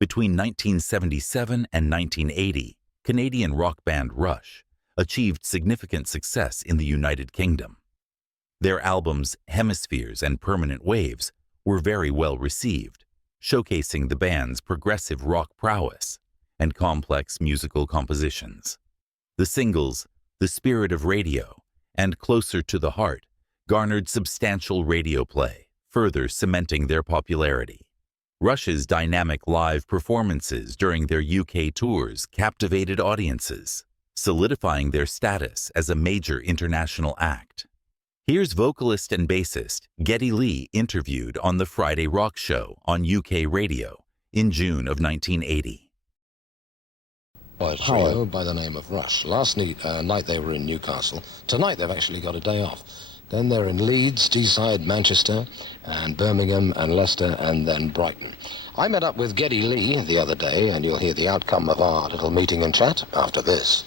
Between 1977 and 1980, Canadian rock band Rush achieved significant success in the United Kingdom. Their albums Hemispheres and Permanent Waves were very well received, showcasing the band's progressive rock prowess and complex musical compositions. The singles The Spirit of Radio and Closer to the Heart garnered substantial radio play, further cementing their popularity. Rush's dynamic live performances during their UK tours captivated audiences, solidifying their status as a major international act. Here's vocalist and bassist Geddy Lee interviewed on the Friday Rock Show on UK radio in June of 1980. By a trio by the name of Rush. Last night they were in Newcastle. Tonight they've actually got a day off. Then they're in Leeds, Deeside, Manchester, and Birmingham, and Leicester, and then Brighton. I met up with Geddy Lee the other day, and you'll hear the outcome of our little meeting and chat after this.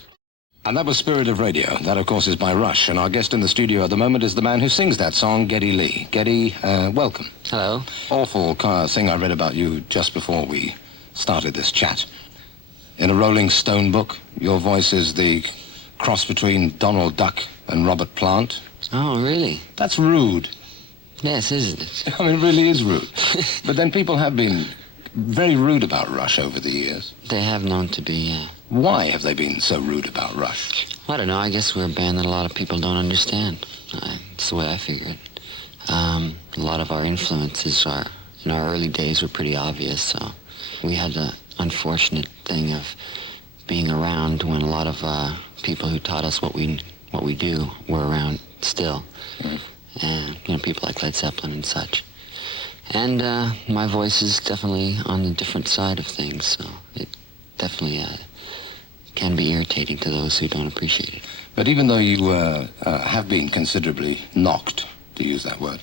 And that was Spirit of Radio. That, of course, is by Rush. And our guest in the studio at the moment is the man who sings that song, Geddy Lee. Geddy, welcome. Hello. Awful thing I read about you just before we started this chat. In a Rolling Stone book, your voice is the cross between Donald Duck and Robert Plant. Oh, really? That's rude. Yes, isn't it? I mean, it really is rude. But then people have been very rude about Rush over the years. They have known to be, yeah. Why have they been so rude about Rush? I don't know. I guess we're a band that a lot of people don't understand. It's the way I figure it. A lot of our influences in our early days were pretty obvious, so we had the unfortunate thing of being around when a lot of people who taught us what we do were around still. And, people like Led Zeppelin and such. And my voice is definitely on the different side of things, so it definitely can be irritating to those who don't appreciate it. But even though you have been considerably knocked, to use that word,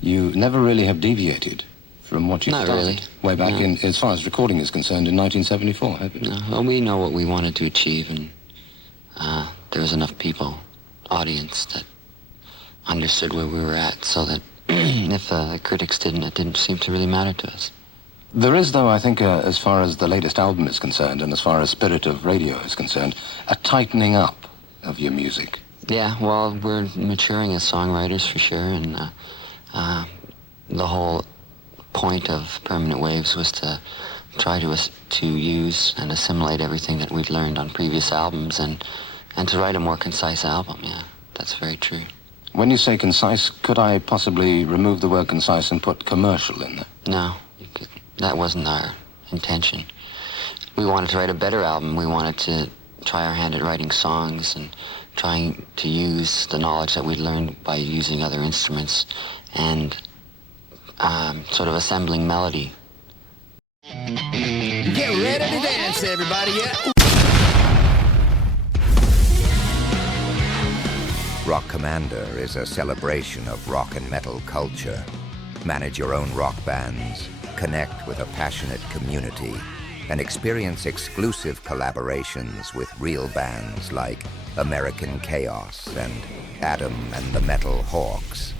you never really have deviated from what you started really. Way back in, as far as recording is concerned, in 1974, have you? No, well, we know what we wanted to achieve, and there was enough audience that understood where we were at, so that if the critics didn't, it didn't seem to really matter to us. There is, though, I think, as far as the latest album is concerned, and as far as Spirit of Radio is concerned, a tightening up of your music. Yeah, well, we're maturing as songwriters for sure, and the whole point of Permanent Waves was to try to use and assimilate everything that we'd learned on previous albums and to write a more concise album. Yeah, that's very true. When you say concise, could I possibly remove the word concise and put commercial in there? No, that wasn't our intention. We wanted to write a better album. We wanted to try our hand at writing songs and trying to use the knowledge that we'd learned by using other instruments and sort of assembling melody. Get ready to dance, everybody, yeah. Rock Commander is a celebration of rock and metal culture. Manage your own rock bands, connect with a passionate community, and experience exclusive collaborations with real bands like American Chaos and Adam and the Metal Hawks.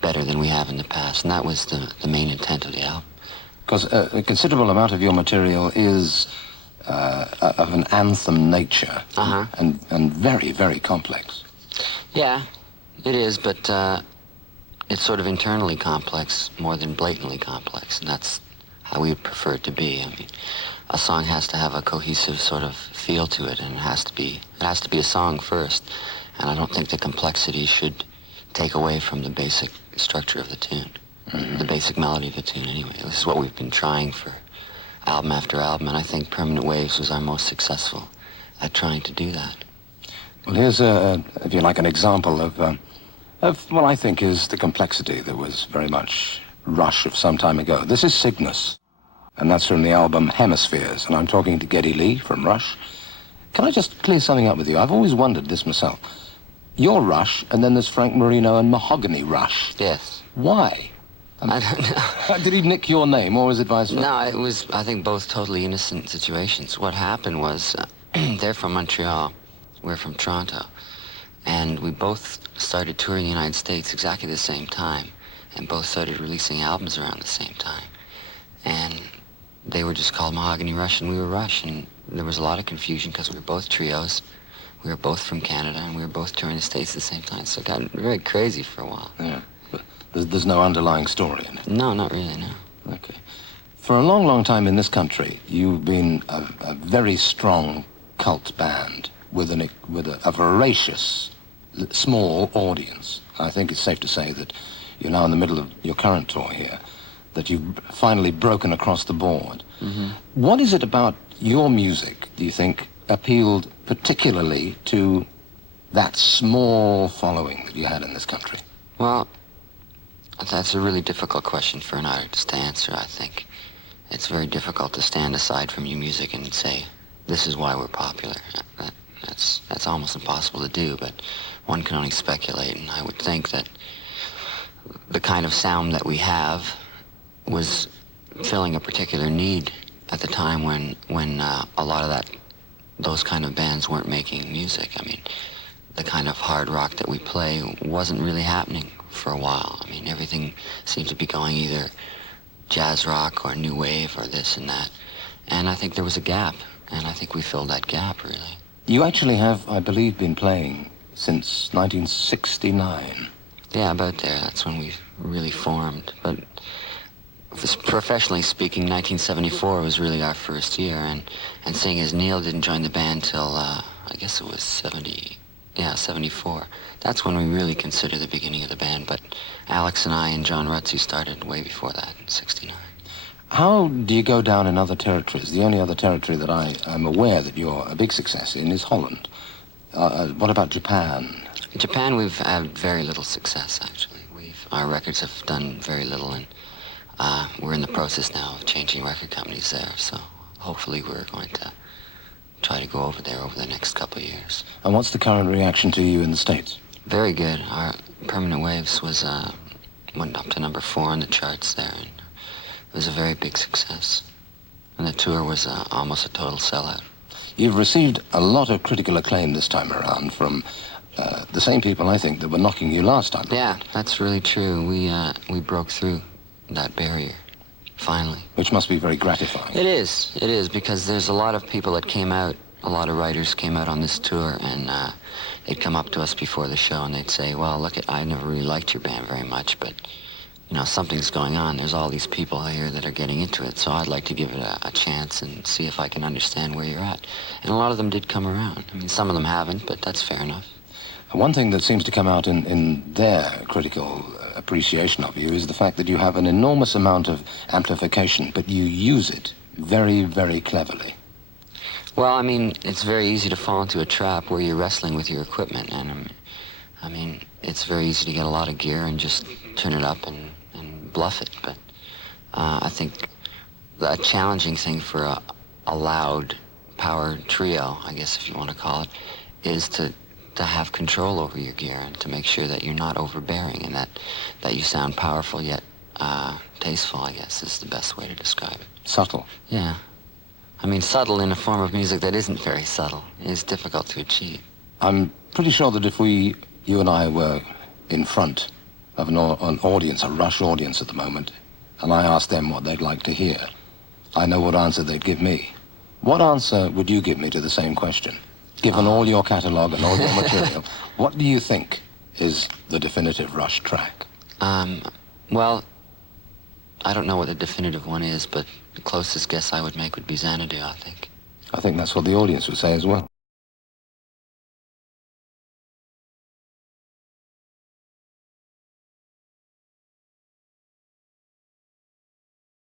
Better than we have in the past, and that was the main intent of the album. Because a considerable amount of your material is of an anthem nature, and very, very complex. Yeah, it is, but it's sort of internally complex more than blatantly complex, and that's how we would prefer it to be. I mean, a song has to have a cohesive sort of feel to it, and it has to be a song first, and I don't think the complexity should take away from the basic structure of the tune, the basic melody of the tune anyway. This is what we've been trying for album after album, and I think Permanent Waves was our most successful at trying to do that. Well, here's, if you like, an example of what I think is the complexity that was very much Rush of some time ago. This is Cygnus, and that's from the album Hemispheres, and I'm talking to Geddy Lee from Rush. Can I just clear something up with you? I've always wondered this myself. You're Rush, and then there's Frank Marino and Mahogany Rush. Yes. Why? I don't know. Did he nick your name, or was it vice versa? No, it was, I think, both totally innocent situations. What happened was, they're from Montreal, we're from Toronto, And we both started touring the United States exactly the same time, and both started releasing albums around the same time. And they were just called Mahogany Rush, and we were Rush, and there was a lot of confusion because we were both trios. We were both from Canada, and we were both touring the States at the same time, so it got very crazy for a while. Yeah, but there's no underlying story in it. No, not really, no. Okay. For a long, long time in this country, you've been a very strong cult band with a voracious, small audience. I think it's safe to say that you're now in the middle of your current tour here, that you've finally broken across the board. Mm-hmm. What is it about your music, do you think, appealed particularly to that small following that you had in this country? Well, that's a really difficult question for an artist to answer, I think. It's very difficult to stand aside from your music and say, this is why we're popular. That's almost impossible to do, but one can only speculate, and I would think that the kind of sound that we have was filling a particular need at the time when a lot of those kind of bands weren't making music. I mean, the kind of hard rock that we play wasn't really happening for a while. I mean, everything seemed to be going either jazz rock or new wave or this and that. And I think there was a gap, and I think we filled that gap, really. You actually have, I believe, been playing since 1969. Yeah, about there. That's when we really formed. But professionally speaking, 1974 was really our first year, and seeing as Neil didn't join the band till, I guess it was 74. That's when we really consider the beginning of the band, but Alex and I and John Rutsey started way before that, in 69. How do you go down in other territories? The only other territory that I am aware that you're a big success in is Holland. What about Japan? In Japan, we've had very little success, actually. Our records have done very little, and we're in the process now of changing record companies there, so hopefully we're going to try to go over there over the next couple of years. And what's the current reaction to you in the States? Very good. Our Permanent Waves went up to number 4 on the charts there, and it was a very big success. And the tour was almost a total sellout. You've received a lot of critical acclaim this time around from the same people, I think, that were knocking you last time. Yeah, that's really true. We broke through that barrier, finally. Which must be very gratifying. It is, because there's a lot of people that came out, a lot of writers came out on this tour, and they'd come up to us before the show and they'd say, well, look, I never really liked your band very much, but you know, something's going on. There's all these people here that are getting into it, so I'd like to give it a chance and see if I can understand where you're at. And a lot of them did come around. I mean, some of them haven't, but that's fair enough. One thing that seems to come out in their critical appreciation of you is the fact that you have an enormous amount of amplification, but you use it very, very cleverly. Well, I mean, it's very easy to fall into a trap where you're wrestling with your equipment, and I mean, it's very easy to get a lot of gear and just turn it up and bluff it, but I think the challenging thing for a loud, powered trio, I guess if you want to call it, is to have control over your gear and to make sure that you're not overbearing and that you sound powerful yet tasteful, I guess, is the best way to describe it. Subtle. Yeah. I mean, subtle in a form of music that isn't very subtle is difficult to achieve. I'm pretty sure that if you and I were in front of an audience, a Rush audience at the moment, and I asked them what they'd like to hear, I know what answer they'd give me. What answer would you give me to the same question? Given all your catalogue and all your material, what do you think is the definitive Rush track? Well, I don't know what the definitive one is, but the closest guess I would make would be Xanadu, I think. I think that's what the audience would say as well.